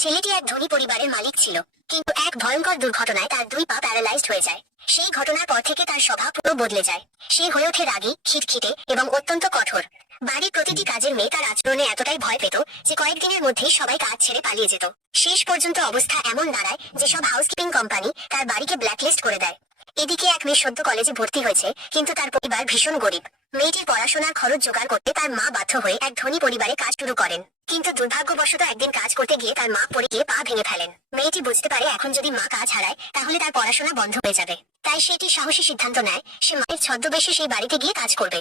ছেলেটি এক ধনী পরিবারের মালিক ছিল, কিন্তু এক ভয়ঙ্কর দুর্ঘটনায় তার দুই পা প্যারালাইজড হয়ে যায়। সেই ঘটনার পর থেকে তার স্বভাব পুরো বদলে যায়। সে হয়ে ওঠে রাগী, খিটখিটে এবং অত্যন্ত কঠোর। বাড়ির প্রতিটি কাজের মেয়ে তার আচরণে এতটাই ভয় পেত যে কয়েকদিনের মধ্যেই সবাই কাজ ছেড়ে পালিয়ে যেত। শেষ পর্যন্ত অবস্থা এমন দাঁড়ায় যে সব হাউসকিপিং কোম্পানি তার বাড়িকে ব্ল্যাকলিস্ট করে দেয়। এদিকে এক মেয়ে সদ্য কলেজে ভর্তি হয়েছে, কিন্তু তার পরিবার ভীষণ গরিব। মেয়েটির পড়াশোনার খরচ জোগাড় করতে তার মা বাধ্য হয়ে এক ধনী পরিবারে কাজ শুরু করেন। কিন্তু দুর্ভাগ্যবশত একদিন কাজ করতে গিয়ে তার মা পড়ে গিয়ে পা ভেঙে ফেলেন। মেয়েটি বুঝতে পারে এখন যদি মা কাজ হারায় তাহলে তার পড়াশোনা বন্ধ হয়ে যাবে। তাই সেটি সাহসী সিদ্ধান্ত নেয়, সে মায়ের ছদ্মবেশে সেই বাড়িতে গিয়ে কাজ করবে।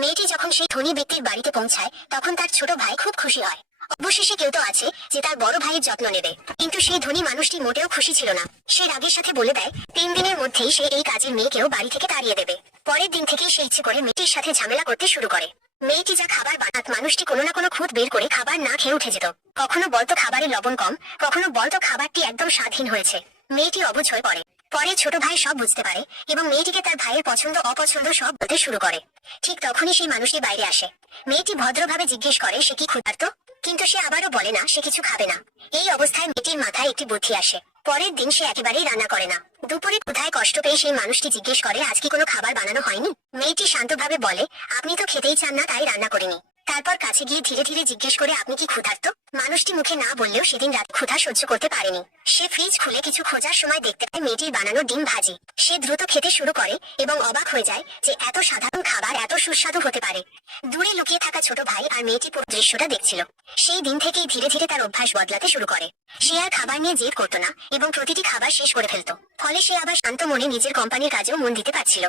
মেয়েটি যখন সেই ধনী ব্যক্তির বাড়িতে পৌঁছায় তখন তার ছোট ভাই খুব খুশি হয়। অবশেষে কেউ তো আছে যে তার বড় ভাইয়ের যত্ন নেবে। কিন্তু সেই ধনী মানুষটি মোটেও খুশি ছিল না। সে রাগের সাথে বলে দেয় 3 দিনের মধ্যেই সে এই কাজের মেয়েকেও বাড়ি থেকে তাড়িয়ে দেবে। পরের দিন থেকেই সে ইচ্ছে করে মেয়েটির সাথে ঝামেলা করতে শুরু করে। মেয়েটি যা খাবার বানাত মানুষটি কোনো না কোনো খুঁত বের করে খাবার না খেয়ে উঠে যেত। কখনো বলতো খাবারে লবণ কম, কখনো বলতো খাবারটি একদম স্বাদহীন হয়েছে। মেয়েটি অবুঝ হয়ে পড়ে। পরে ছোট ভাই সব বুঝতে পারে এবং মেয়েটিকে তার ভাইয়ের পছন্দ অপছন্দ সব বলতে শুরু করে। ঠিক তখনই সেই মানুষটি বাইরে আসে। মেয়েটি ভদ্রভাবে জিজ্ঞেস করে সে কি ক্ষুধার্ত, কিন্তু সে আবারও বলে না সে কিছু খাবে না। এই অবস্থায় মেয়েটির মাথায় একটি বুদ্ধি আসে। পরের দিন সে একেবারেই রান্না করে না। দুপুরে ক্ষুধায় কষ্ট পেয়ে সেই মানুষটি জিজ্ঞেস করে আজ কি কোনো খাবার বানানো হয়নি। মেয়েটি শান্তভাবে বলে আপনি তো খেতেই চান না তাই রান্না করিনি। তারপর কাছে গিয়ে ধীরে ধীরে জিজ্ঞেস করে আপনি কি ক্ষুধার্ত। মানুষটি মুখে না বললেও সেদিন রাত ক্ষুধা সহ্য করতে পারেনি। সে ফ্রিজ খুলে কিছু খোঁজার সময় দেখতে পায় মেয়েটির বানানো ডিম ভাজি। সে দ্রুত খেতে শুরু করে এবং অবাক হয়ে যায় যে এত সাধারণ খাবার এত সুস্বাদু হতে পারে। দূরে লুকিয়ে থাকা ছোট ভাই আর মেয়েটি পুরো দৃশ্যটা দেখছিল। সেই দিন থেকেই ধীরে ধীরে তার অভ্যাস বদলাতে শুরু করে। সে আর খাবার নিয়ে জেদ করতো না এবং প্রতিটি খাবার শেষ করে ফেলতো। ফলে সে আবার শান্ত মনে নিজের কোম্পানির কাজেও মন দিতে পারছিল।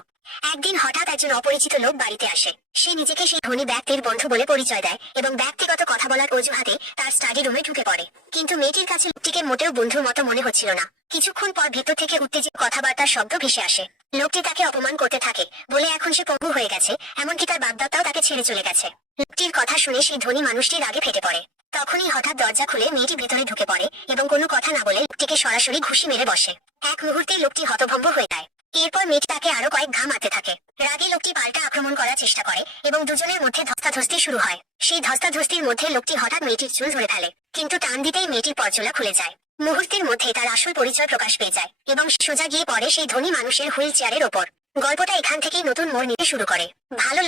একদিন হঠাৎ একজন অপরিচিত লোক বাড়িতে আসে। সে নিজেকে সেই ধনী ব্যক্তির বন্ধু বলে পরিচয় দেয় এবং ব্যক্তিগত কথা বলার অজুহাতে তার স্টাডি রুমে ঢুকে পড়ে। কিন্তু মেয়েটির কাছে লোকটিকে মোটেও বন্ধুর মতো মনে হচ্ছিল না। কিছুক্ষণ পর ভেতর থেকে উত্তেজিত কথাবার্তার শব্দ ভেসে আসে। লোকটি তাকে অপমান করতে থাকে, বলে এখন সে পঙ্গু হয়ে গেছে, এমনকি তার বাপদাদাও তাকে ছেড়ে চলে গেছে। লোকটির কথা শুনে সেই ধনী মানুষটি রাগে ফেটে পড়ে। তখনই হঠাৎ দরজা খুলে মেয়েটি ভেতরে ঢুকে পড়ে এবং কোনো কথা না বলে লোকটিকে সরাসরি ঘুষি মেরে বসে। এক মুহূর্তে লোকটি হতভম্ব হয়ে যায়। এরপর মেয়েটি তাকে আরো কয়েক ঘা মারতে থাকে। রাগে লোকটি পাল্টা আক্রমণ করার চেষ্টা করে এবং দুজনের মধ্যে ধস্তাধস্তি শুরু হয়। সেই ধস্তাধস্তির মধ্যে লোকটি হঠাৎ মেয়েটির চুল ধরে ফেলে, কিন্তু টান দিতেই মেয়েটির পরচুলা খুলে যায়। মুহূর্তের মধ্যে তার আসল পরিচয় প্রকাশ পেয়ে যায় এবং সোজা গিয়ে পড়ে সেই ধনী মানুষের হুইল চেয়ারের ওপর। গল্পটা এখান থেকেই নতুন মোড় নিতে শুরু করে। ভালো